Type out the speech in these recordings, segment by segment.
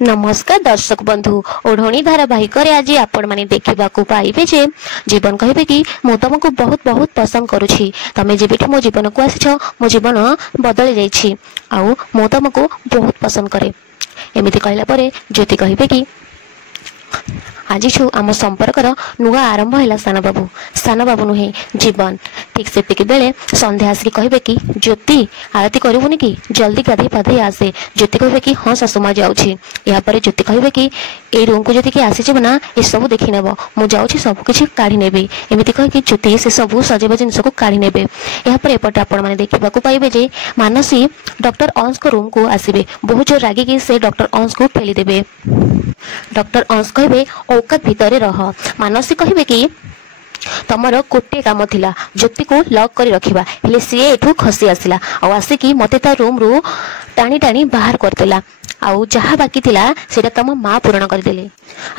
नमस्कार दर्शक बंधु ओढ़णी धारावाहिक आज आपण माने देखा पाइबे जे जीवन कहे कि मु तुमको बहुत बहुत पसंद करुछि। तमे जेबेठी मो जीवन को आसीछ मो जीवन बदली जाइछि आउ मु तुमको बहुत पसंद करे। एमिति कहला परे ज्योति कहिबे कि आज आम संपर्क नुआ आरंभ है। सान बाबू नुहे जीवन ठीक से बेले संध्या आसिक कहे कि ज्योति आरती करूनी कि जल्दी गाधे पाधे आसे। ज्योति कहे कि हाँ सासुमा जाऊँगी। यापर ज्योति कहे कि ए रूम को जदि आसीज ना ये सब देखी नेब मुझे सबकि काढ़ी नेबी। एमती कहीकि ज्योति से सब सजेब जिनस को काढ़ी नेबे। यापर एपटे आपण मैंने देखा पाइबे जे मानसी डॉक्टर अंश को रूम को आसबे। बहुत जोर रागिकी से डॉक्टर अंश को ठेलीदेवे। डॉक्टर अंश कहे औकात भितर रह। मानसी कहे कि तमर गोटे काम थिला ज्योति को लॉक करी रखिबा हेले सी एठू खसी आसिला आ आसिकी मते ता रूम रू टाणी टाणी बाहर करदेला। आउ जहाँ बाकी थिला सेटा तम माँ पूरण करदेले।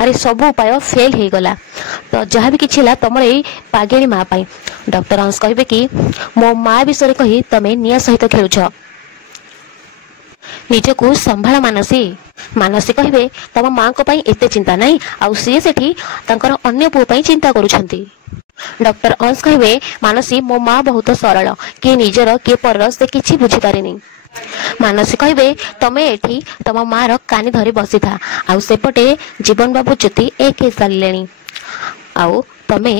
अरे सब उपाय फेल हो गला तो जहाँ भी किछि ला तमर ए पागेली माँ पाई। डॉक्टर अंश कहे कि मो माँ विषय कही तमे निया सहित खेलुछ निजको संभाल। मानसी मानसी कहे तम माँ को पाई एते चिंता नहीं आउ सी सेठी तांकर अन्य पुओ पाई चिंता करूछंती। डॉक्टर अंश कहे मानसी मो माँ बहुत सरल किए निजर किए पर से किछि बुझी पारेनी। मानसी कहे तमे एठी तम माँ र कानी धरी बसी था आउ सेपटे जीवन बाबू ज्योति एक हे सारिलेनी आउ तमे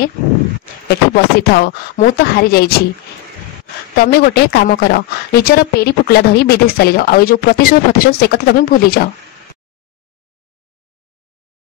एठी बसी थाओ मु तो हारी जाइछि। तमे गोटे काम कर निजर पेरी पुटला धरी विदेश चली जाओ आउ जो प्रतिशत से कथा तमे भूली जाओ।